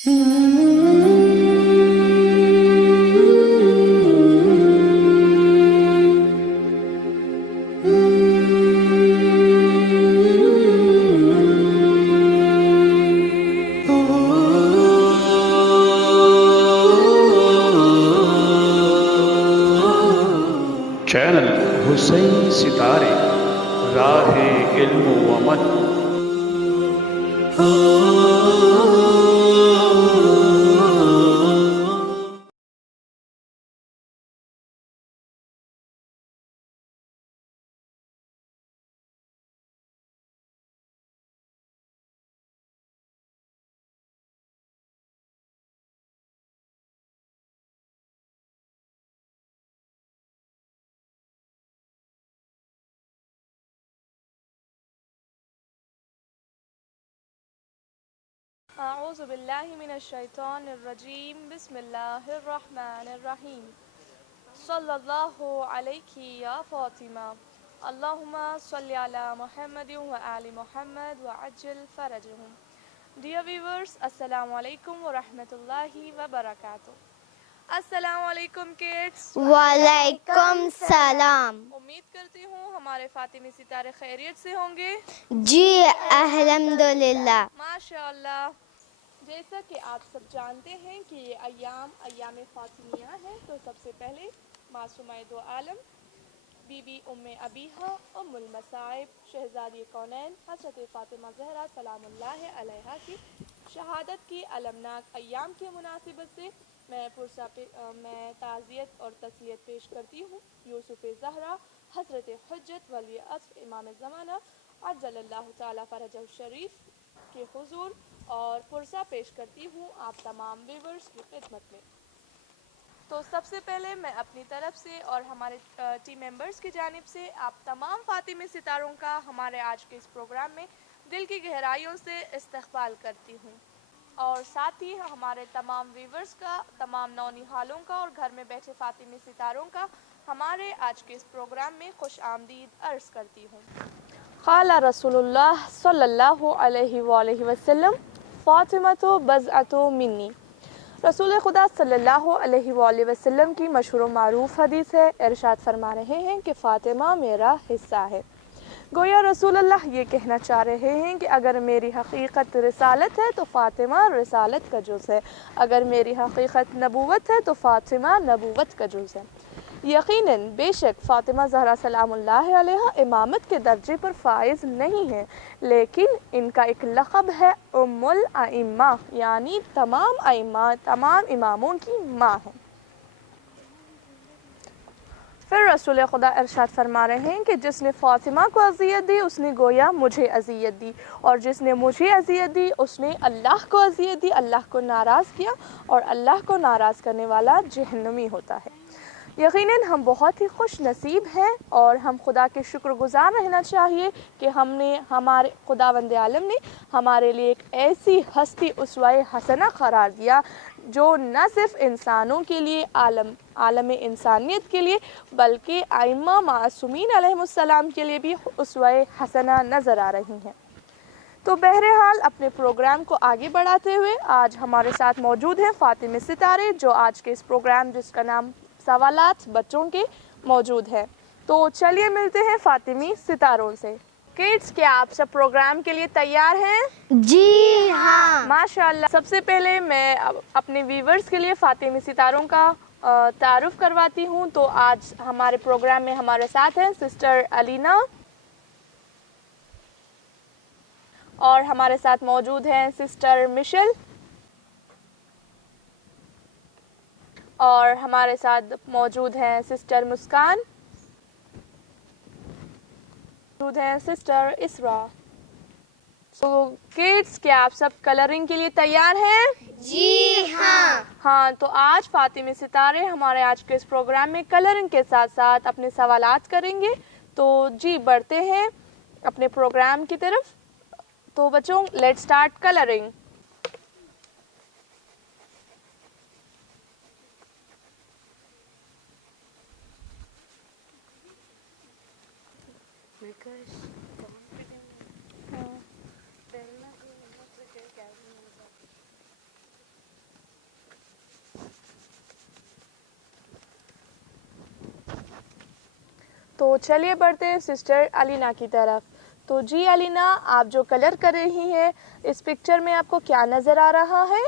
Channel حسین ستارے راہ علم و عمل. اعوذ باللہ من الشیطان الرجیم بسم اللہ الرحمن الرحیم صلی اللہ علیک یا فاطمہ اللہم صلی علی محمد و آل محمد وعجل فرجہم. Dear viewers, السلام علیکم ورحمۃ اللہ وبرکاتہ. السلام علیکم kids. وعلیکم السلام. امید کرتی ہوں ہمارے فاطمی ستارے خیریت سے ہوں گے. جی الحمدللہ. ماشاء اللہ. جیسا کہ آپ سب جانتے ہیں کہ یہ ایام فاطمیہ ہے، تو سب سے پہلے معصومہ دو عالم بی بی ام ابیہا ام المصائب شہزادی کونین حضرت فاطمہ زہرا سلام اللہ علیہا کی شہادت کی المناک ایام کی مناسبت سے میں تعزیت اور تسلیت پیش کرتی ہوں یوسف زہرا حضرت حجت ولی عصر امام زمانہ عجل اللہ تعالی فرجہ الشریف کے حضور اور پرسہ پیش کرتی ہوں آپ تمام ویورز کی خدمت میں. تو سب سے پہلے میں اپنی طرف سے اور ہمارے ٹیم ممبرز کی جانب سے آپ تمام فاطمی ستاروں کا ہمارے آج کے اس پروگرام میں دل کی گہرائیوں سے استقبال کرتی ہوں، اور ساتھ ہی ہمارے تمام ویورز کا، تمام نونہالوں کا اور گھر میں بیٹھے فاطمی ستاروں کا ہمارے آج کے اس پروگرام میں خوش آمدید عرض کرتی ہوں. قال رسول اللہ صلی اللہ علیہ وآلہ وسلم فاطمۃ بضعۃ منی. رسول خدا صلی اللہ علیہ وآلہ وسلم کی مشہور و معروف حدیث ہے. ارشاد فرما رہے ہیں کہ فاطمہ میرا حصہ ہے. گویا رسول اللہ یہ کہنا چاہ رہے ہیں کہ اگر میری حقیقت رسالت ہے تو فاطمہ رسالت کا جز ہے، اگر میری حقیقت نبوت ہے تو فاطمہ نبوت کا جز ہے. یقیناً بے شک فاطمہ زہرا سلام اللہ علیہا امامت کے درجے پر فائز نہیں ہے، لیکن ان کا ایک لقب ہے ام الائمہ، یعنی تمام ائمہ، تمام اماموں کی ماں ہے. پھر رسول خدا ارشاد فرما رہے ہیں کہ جس نے فاطمہ کو اذیت دی اس نے گویا مجھے اذیت دی، اور جس نے مجھے اذیت دی اس نے اللہ کو اذیت دی، اللہ کو ناراض کیا، اور اللہ کو ناراض کرنے والا جہنمی ہوتا ہے. یقیناً ہم بہت ہی خوش نصیب ہیں اور ہم خدا کے شکر گزار رہنا چاہیے کہ ہمارے خداوند عالم نے ہمارے لیے ایک ایسی ہستی اسوہ حسنہ قرار دیا جو نہ صرف انسانوں کے لیے، عالم انسانیت کے لیے، بلکہ ائمہ معصومین علیہم السلام کے لیے بھی اسوہ حسنہ نظر آ رہی ہیں. تو بہرحال اپنے پروگرام کو آگے بڑھاتے ہوئے آج ہمارے ساتھ موجود ہیں فاطمی ستارے، جو آج کے اس پروگرام جس کا نام سوالات بچوں کے موجود ہے. تو چلیے ملتے ہیں فاطمی ستاروں سے. کڈس، کیا آپ سب پروگرام کے لیے تیار ہیں؟ جی ہاں. ماشاءاللہ. سب سے پہلے میں اپنے ویورز کے لیے فاطمی ستاروں کا تعارف کرواتی ہوں. تو آج ہمارے پروگرام میں ہمارے ساتھ ہیں سسٹر علینا، اور ہمارے ساتھ موجود ہیں سسٹر مشل، اور ہمارے ساتھ موجود ہیں سسٹر مسکان، موجود ہیں سسٹر اسرا. سو کڈس، کیا آپ سب کلرنگ کے لیے تیار ہیں؟ جی ہاں. ہاں، تو آج فاطمی ستارے ہمارے آج کے اس پروگرام میں کلرنگ کے ساتھ ساتھ اپنے سوالات کریں گے. تو جی بڑھتے ہیں اپنے پروگرام کی طرف. تو بچوں، لیٹ سٹارٹ کلرنگ. تو چلیے بڑھتے ہیں سسٹر علینا کی طرف. تو جی علینا، آپ جو کلر کر رہی ہیں اس پکچر میں آپ کو کیا نظر آ رہا ہے؟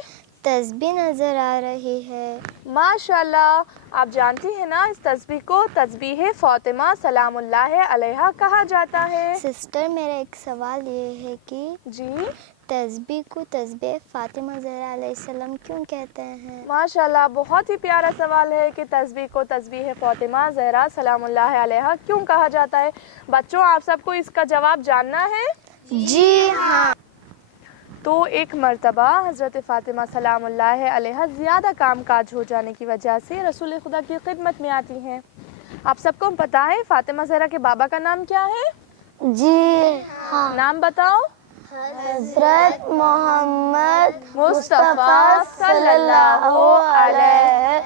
تسبیح نظر آ رہی ہے. ماشاءاللہ. آپ جانتی ہیں نا اس تسبیح کو تسبیح فاطمہ سلام اللہ علیہا کہا جاتا ہے. سسٹر میرا ایک سوال یہ ہے کہ جی تسبیح کو تسبیح فاطمہ زہرا علیہ السلام کیوں کہتے ہیں؟ ماشاءاللہ، بہت ہی پیارا سوال ہے کہ تسبیح کو تسبیح فاطمہ زہرا سلام اللہ علیہا کیوں کہا جاتا ہے. بچوں، آپ سب کو اس کا جواب جاننا ہے؟ جی ہاں. تو ایک مرتبہ حضرت فاطمہ سلام اللہ علیہا زیادہ کام کاج ہو جانے کی وجہ سے رسول خدا کی خدمت میں آتی ہیں. آپ سب کو پتہ ہے فاطمہ زہرا کے بابا کا نام کیا ہے؟ جی ہاں. نام بتاؤ. حضرت محمد مصطفیٰ صلی اللہ علیہ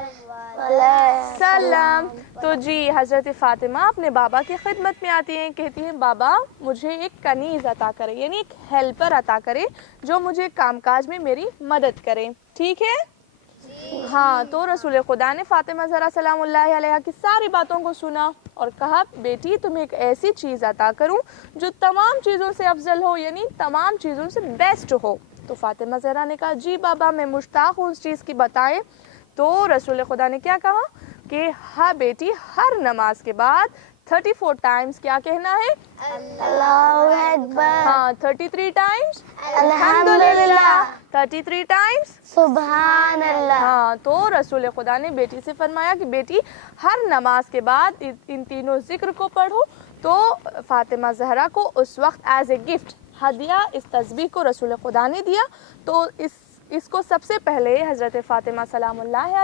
وسلم. تو جی حضرت فاطمہ اپنے بابا کی خدمت میں آتی ہیں، کہتی ہیں بابا مجھے ایک کنیز عطا کرے، یعنی ایک ہیلپر عطا کرے جو مجھے کام کاج میں میری مدد کرے. ٹھیک ہے؟ ہاں. تو رسول خدا نے فاطمہ زہرا سلام اللہ علیہا کی ساری باتوں کو سنا اور کہا بیٹی تمہیں ایک ایسی چیز عطا کروں جو تمام چیزوں سے افضل ہو، یعنی تمام چیزوں سے بیسٹ ہو. تو فاطمہ زہرا نے کہا جی بابا میں مشتاق ہوں اس چیز کی، بتائیں. تو رسول خدا نے کیا کہا کہ ہاں بیٹی ہر نماز کے بعد 34 ٹائمز کیا کہنا ہے؟ اللہ اکبر. ہاں 33 ٹائمز الحمدللہ. 33 ٹائمز سبحان اللہ. ہاں. تو رسول خدا نے بیٹی سے فرمایا کہ بیٹی ہر نماز کے بعد ان تینوں ذکر کو پڑھو. تو فاطمہ زہرا کو اس وقت ایز اے گفٹ ہدیہ اس تسبیح کو رسول خدا نے دیا. تو اس کو سب سے پہلے حضرت فاطمہ سلام اللہ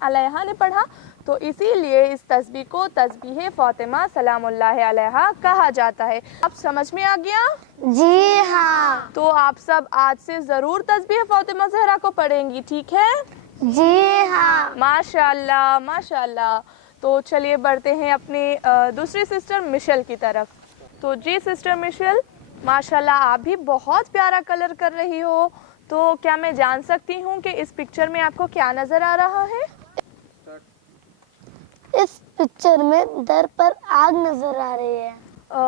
علیہا نے پڑھا، تو اسی لیے اس تسبیح کو تسبیح فاطمہ سلام اللہ علیہا کہا جاتا ہے. اب سمجھ میں آ گیا؟ جی ہاں. تو آپ سب آج سے ضرور تسبیح فاطمہ زہرا کو پڑھیں گی. ٹھیک ہے؟ جی ہاں. ماشاءاللہ ماشاءاللہ. تو چلیے بڑھتے ہیں اپنی دوسری سسٹر مشل کی طرف. تو جی سسٹر مشل، ماشاءاللہ آپ بھی بہت پیارا کلر کر رہی ہو. تو کیا میں جان سکتی ہوں کہ اس پکچر میں آپ کو کیا نظر آ رہا ہے؟ اس پکچر میں در پر آگ نظر آ رہی ہے.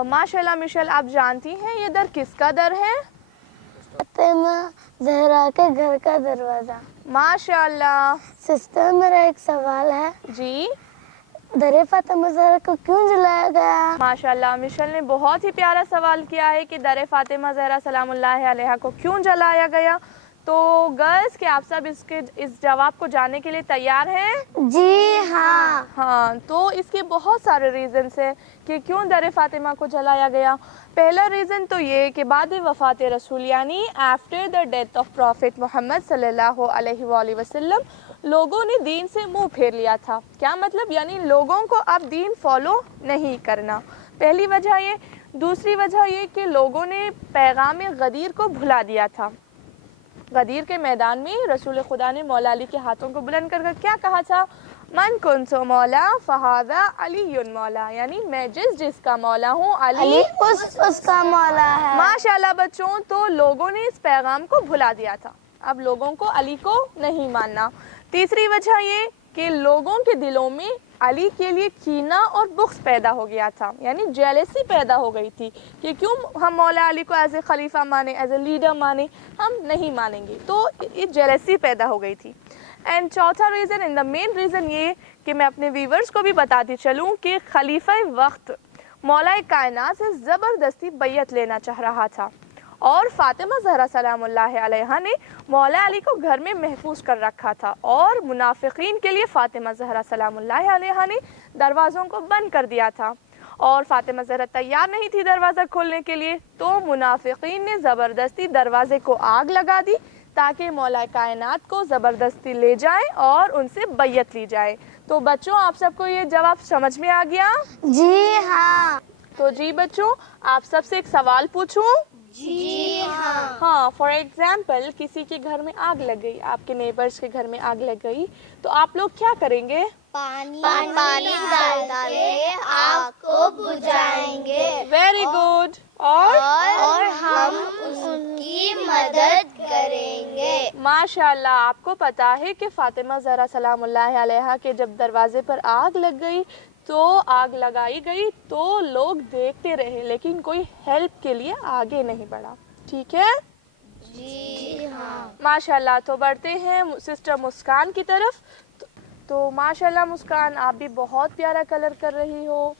ماشاءاللہ مشل، آپ جانتی ہیں یہ در کس کا در ہے؟ فاطمہ زہرا کے گھر کا دروازہ. ماشاءاللہ. سسٹر میرا ایک سوال ہے. جی در فاطمہ زہرا کو کیوں جلایا گیا؟ ماشاءاللہ مشل نے بہت ہی پیارا سوال کیا ہے کہ در فاطمہ زہرا سلام اللہ علیہا کو کیوں جلایا گیا. تو گرلز کیا آپ سب اس جواب کو جاننے کے لیے تیار ہیں؟ جی ہاں. ہاں. تو اس کے بہت سارے ریزنس ہیں کہ کیوں در فاطمہ کو جلایا گیا. پہلا ریزن تو یہ کہ بعد وفات رسول یعنی after the death of prophet Muhammad صلی اللہ علیہ وآلہ وسلم لوگوں نے دین سے منہ پھیر لیا تھا. کیا مطلب؟ یعنی لوگوں کو اب دین فالو نہیں کرنا. پہلی وجہ یہ. دوسری وجہ یہ کہ لوگوں نے پیغام غدیر کو بھلا دیا تھا. غدیر کے میدان میں رسول خدا نے مولا علی کے ہاتھوں کو بلند کر کیا کہا تھا؟ من کنتو مولا فہذا علی مولا، یعنی میں جس کا مولا ہوں علی اس کا مولا ہے. ماشاءاللہ بچوں. تو لوگوں نے اس پیغام کو بھلا دیا تھا، اب لوگوں کو علی کو نہیں ماننا. تیسری وجہ یہ کہ لوگوں کے دلوں میں علی کے لیے کینہ اور بغض پیدا ہو گیا تھا، یعنی جیلسی پیدا ہو گئی تھی کہ کیوں ہم مولا علی کو ایز اے خلیفہ مانے، ایز اے لیڈر مانے، ہم نہیں مانیں گے. تو یہ جیلسی پیدا ہو گئی تھی. اینڈ چوتھا reason and the main reason یہ کہ میں اپنے ویورز کو بھی بتاتی چلوں کہ خلیفہ وقت مولا کائنات سے زبردستی بیعت لینا چاہ رہا تھا، اور فاطمہ زہرا سلام اللہ علیہا نے مولا علی کو گھر میں محفوظ کر رکھا تھا، اور منافقین کے لیے فاطمہ زہرا سلام اللہ علیہا نے دروازوں کو بند کر دیا تھا، اور فاطمہ زہرا تیار نہیں تھی دروازہ کھولنے کے لیے. تو منافقین نے زبردستی دروازے کو آگ لگا دی تاکہ مولا کائنات کو زبردستی لے جائیں اور ان سے بیعت لی جائے. تو بچوں آپ سب کو یہ جواب سمجھ میں آ گیا؟ جی ہاں. تو جی بچوں آپ سب سے ایک سوال پوچھوں؟ جی ہاں. ہاں فار ایگزامپل کسی کے گھر میں آگ لگ گئی، آپ کے نیبرز کے گھر میں آگ لگ گئی، تو آپ لوگ کیا کریں گے؟ پانی ڈال کے آگ کو بجھائیں گے. Very good. اور ہم ان کی مدد کریں گے. ماشاءاللہ. آپ کو پتا ہے کہ فاطمہ زہرا سلام اللہ علیہا کے جب دروازے پر آگ لگ گئی تو آگ لگائی گئی تو لوگ دیکھتے رہے لیکن کوئی ہیلپ کے لیے آگے نہیں بڑھا. ٹھیک ہے جی ہاں. ماشاء اللہ. تو بڑھتے ہیں سسٹر مسکان کی طرف. تو ماشاء اللہ مسکان آپ بھی بہت پیارا کلر کر رہی ہو.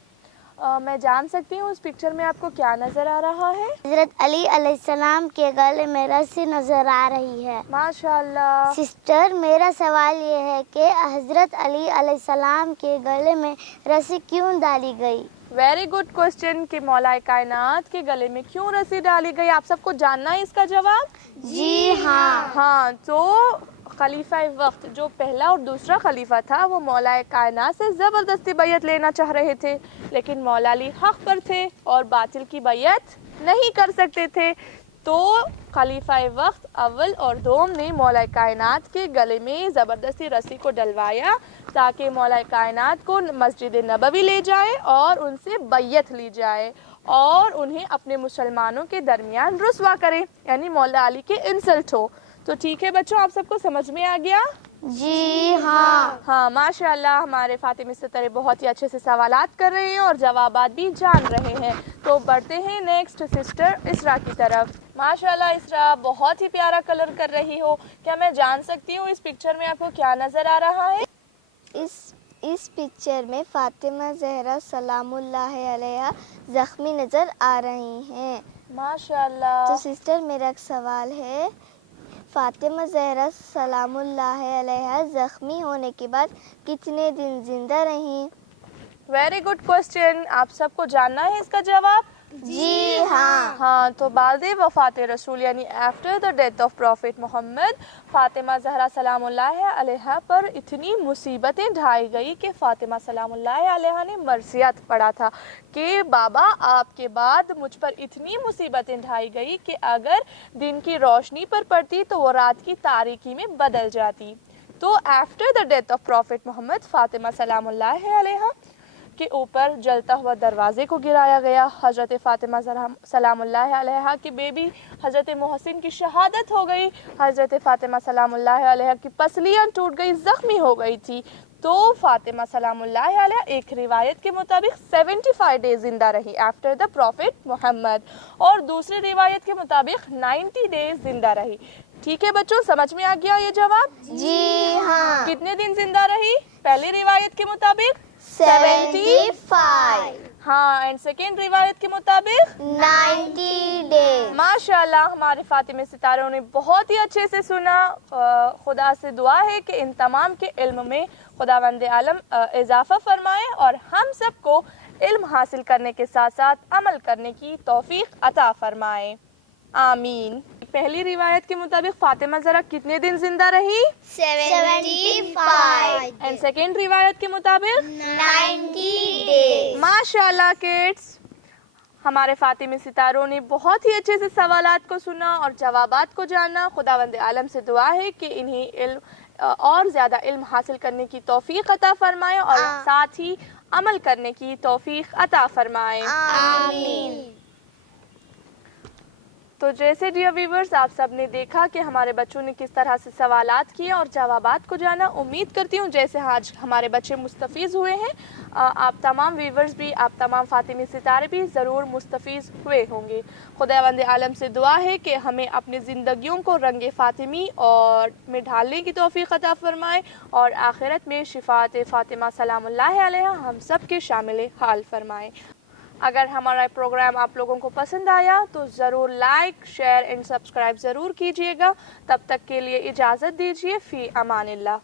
میں جان سکتی ہوں اس پکچر میں آپ کو کیا نظر آ رہا ہے؟ حضرت علی علیہ السلام کے گلے میں رسی نظر آ رہی ہے. ماشاء اللہ. سسٹر میرا سوال یہ ہے کہ حضرت علی علیہ السلام کے گلے میں رسی کیوں ڈالی گئی؟ ویری گڈ کوشچن کہ مولا کائنات کے گلے میں کیوں رسی ڈالی گئی. آپ سب کو جاننا ہے اس کا جواب؟ جی ہاں. ہاں تو خلیفہ وقت جو پہلا اور دوسرا خلیفہ تھا وہ مولا کائنات سے زبردستی بیعت لینا چاہ رہے تھے لیکن مولا علی حق پر تھے اور باطل کی بیعت نہیں کر سکتے تھے. تو خلیفہ وقت اول اور دوم نے مولا کائنات کے گلے میں زبردستی رسی کو ڈلوایا تاکہ مولا کائنات کو مسجد نبوی لے جائے اور ان سے بیعت لی جائے اور انہیں اپنے مسلمانوں کے درمیان رسوا کرے یعنی مولا علی کے انسلٹ ہو. تو ٹھیک ہے بچوں آپ سب کو سمجھ میں آ گیا؟ جی ہاں. ہاں ماشاء اللہ ہمارے فاطمہ ستارے بہت ہی اچھے سے سوالات کر رہے ہیں اور جوابات بھی جان رہے ہیں. تو بڑھتے ہیں نیکسٹ سسٹر اسرا کی طرف. ماشاء اللہ اسرا بہت ہی پیارا کلر کر رہی ہو. کیا میں جان سکتی ہوں اس پکچر میں آپ کو کیا نظر آ رہا ہے؟ اس پکچر میں فاطمہ زہرا سلام اللہ علیہ زخمی نظر آ رہی ہیں. ماشاء اللہ. تو سسٹر میرا ایک سوال ہے فاطمہ زہرا سلام اللہ علیہ زخمی ہونے کے بعد کتنے دن زندہ رہیں؟ Very good question. آپ سب کو جاننا ہے اس کا جواب؟ جی ہاں. ہاں تو بعد وفات رسول یعنی after the death of prophet Muhammad Fatima Zahra سلام اللہ علیہ پر اتنی مصیبتیں ڈھائی گئی کہ فاطمہ سلام اللہ علیہ نے مرثیت پڑھا تھا کہ بابا آپ کے بعد مجھ پر اتنی مصیبتیں ڈھائی گئی کہ اگر دن کی روشنی پر پڑتی تو وہ رات کی تاریکی میں بدل جاتی. تو after the death of prophet Muhammad Fatima سلام اللہ علیہ کے اوپر جلتا ہوا دروازے کو گرایا گیا. حضرت فاطمہ سلام اللہ علیہ کی بیبی حضرت محسن کی شہادت ہو گئی. حضرت فاطمہ سلام اللہ علیہ کی پسلیاں ٹوٹ گئی زخمی ہو گئی تھی. تو فاطمہ سلام اللہ علیہ ایک روایت کے مطابق 75 ڈیز زندہ رہی آفٹر دا پروفیٹ محمد اور دوسری روایت کے مطابق 90 ڈیز زندہ رہی. ٹھیک ہے بچوں سمجھ میں آ گیا یہ جواب؟ جی ہاں. کتنے دن زندہ رہی پہلی روایت کے مطابق؟ 75. ہاں اینڈ سیکنڈ روایت کے مطابق 90 ڈیز. ماشاء اللہ ہمارے فاطمہ ستاروں نے بہت ہی اچھے سے سنا. خدا سے دعا ہے کہ ان تمام کے علم میں خداوند عالم اضافہ فرمائے اور ہم سب کو علم حاصل کرنے کے ساتھ ساتھ عمل کرنے کی توفیق عطا فرمائے. آمین. پہلی روایت کے مطابق فاطمہ زہرا کتنے دن زندہ رہی؟ 75. اینڈ سیکنڈ روایت کے مطابق 90 ڈیز. ماشاء اللہ کڈس ہمارے فاطمی ستاروں نے بہت ہی اچھے سے سوالات کو سنا اور جوابات کو جانا. خداوند عالم سے دعا ہے کہ انہیں علم اور زیادہ علم حاصل کرنے کی توفیق عطا فرمائے اور ساتھ ہی عمل کرنے کی توفیق عطا فرمائے. آمین. تو جیسے ڈیئر ویورز آپ سب نے دیکھا کہ ہمارے بچوں نے کس طرح سے سوالات کیے اور جوابات کو جانا. امید کرتی ہوں جیسے آج ہمارے بچے مستفیض ہوئے ہیں آپ تمام ویورز بھی آپ تمام فاطمی ستارے بھی ضرور مستفیض ہوئے ہوں گے. خداوند عالم سے دعا ہے کہ ہمیں اپنی زندگیوں کو رنگ فاطمی اور میں ڈھالنے کی توفیق عطا فرمائے اور آخرت میں شفاعت فاطمہ سلام اللہ علیہ ہم سب کے شامل حال فرمائے. اگر ہمارا پروگرام آپ لوگوں کو پسند آیا تو ضرور لائک شیئر اینڈ سبسکرائب ضرور کیجیے گا. تب تک کے لیے اجازت دیجیے. فی امان اللہ.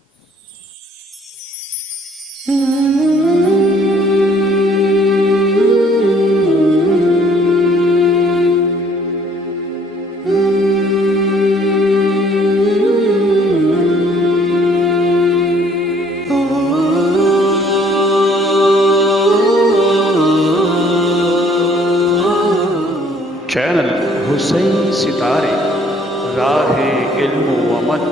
چینل حسین ستارے راہ علم و عمل.